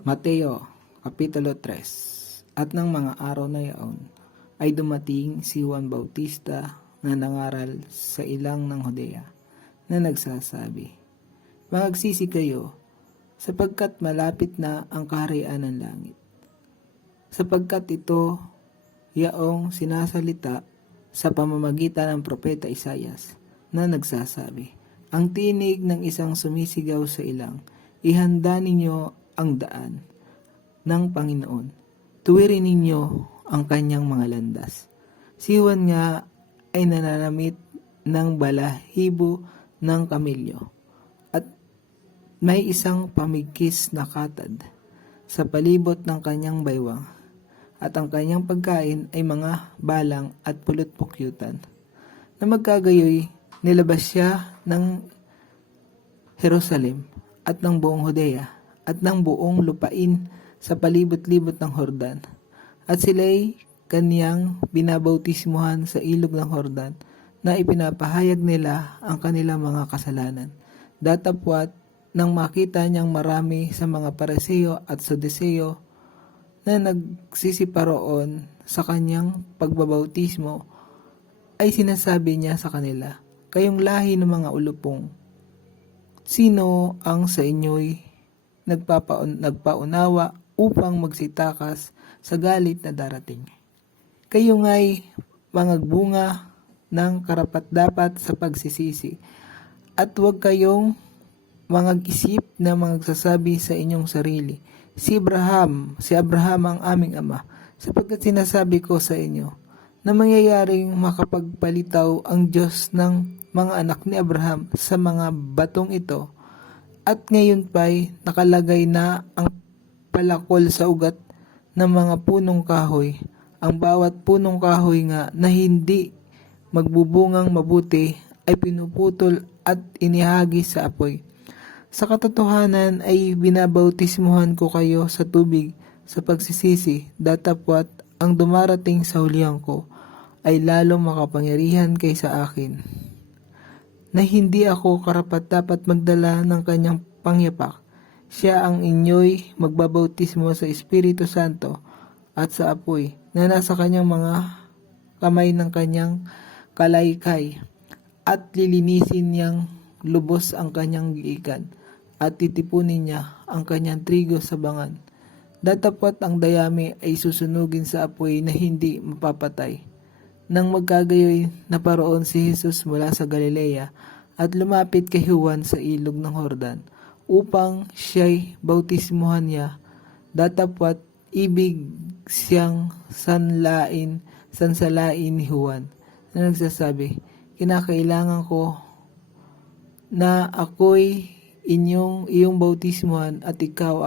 Mateo, Kapitulo 3. At ng mga araw na yaon, ay dumating si Juan Bautista na nangaral sa ilang ng Judea, na nagsasabi, "Magsisi kayo, sapagkat malapit na ang kaharian ng langit." Sapagkat ito, yaong sinasalita sa pamamagitan ng propeta Isaias, na nagsasabi, "Ang tinig ng isang sumisigaw sa ilang, ihanda ninyo ang daan ng Panginoon. Tuwirin ninyo ang kanyang mga landas." Si Juan nga ay nananamit ng balahibo ng kamilyo at may isang pamigkis na katad sa palibot ng kanyang baywang, at ang kanyang pagkain ay mga balang at pulot-pukyutan. Na magkagayoy, nilabas siya ng Jerusalem at ng buong Judea at ng buong lupain sa palibot-libot ng Jordan, at sila'y kaniyang binabautismuhan sa ilog ng Jordan, na ipinapahayag nila ang kanilang mga kasalanan. Datapwat nang makita niyang marami sa mga Pariseo at Saduceo na nagsisiparoon sa kanyang pagbabautismo, ay sinasabi niya sa kanila, "Kayong lahi ng mga ulupong, sino ang sa inyo'y nagpaunawa upang magsitakas sa galit na darating? Kayo nga'y mangagbunga ng karapat-dapat sa pagsisisi, at huwag kayong mangag-isip na magsasabi sa inyong sarili, Si Abraham ang aming ama, sapagkat sinasabi ko sa inyo na mangyayaring makapagpalitaw ang Diyos ng mga anak ni Abraham sa mga batong ito. At ngayon pa'y nakalagay na ang palakol sa ugat ng mga punong kahoy. Ang bawat punong kahoy nga na hindi magbubungang mabuti ay pinuputol at inihagis sa apoy. Sa katotohanan ay binabautismuhan ko kayo sa tubig sa pagsisisi, datapwat ang dumarating sa hulihan ko ay lalong makapangyarihan kaysa akin, na hindi ako karapat-dapat magdala ng kanyang pangyapak. Siya ang inyo'y magbabautismo sa Espiritu Santo at sa apoy, na nasa kanyang mga kamay ng kanyang kalaykay, at lilinisin niyang lubos ang kanyang giikan, at titipunin niya ang kanyang trigo sa bangan. Datapwat ang dayami ay susunugin sa apoy na hindi mapapatay." Nang magkagayoy, naparoon si Jesus mula sa Galilea at lumapit kay Juan sa ilog ng Jordan upang siya'y bautismuhan niya. Datapwat ibig siyang sansalain ni Juan, na nagsasabi, "Kinakailangan ko na ako'y iyong bautismuhan, at ikaw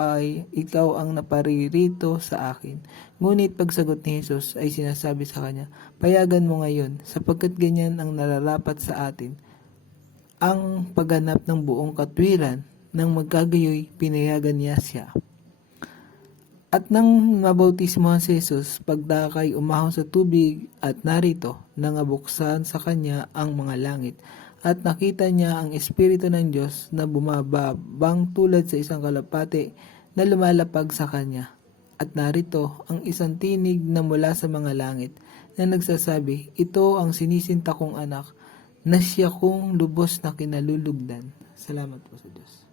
ang naparirito sa akin." Ngunit pagsagot ni Jesus ay sinasabi sa kanya, "Payagan mo ngayon, sapagkat ganyan ang nararapat sa atin." Ang pagganap ng buong katwiran, nang magkagayoy, pinayagan niya siya. At nang mabautismuhan si Jesus, pagdakay umahon sa tubig, at narito nangabuksan sa kanya ang mga langit, at nakita niya ang Espiritu ng Diyos na bumababang tulad sa isang kalapati na lumalapag sa kanya. At narito ang isang tinig na mula sa mga langit na nagsasabi, "Ito ang sinisinta kong anak, na siya kong lubos na kinalulugdan." Salamat po sa Diyos.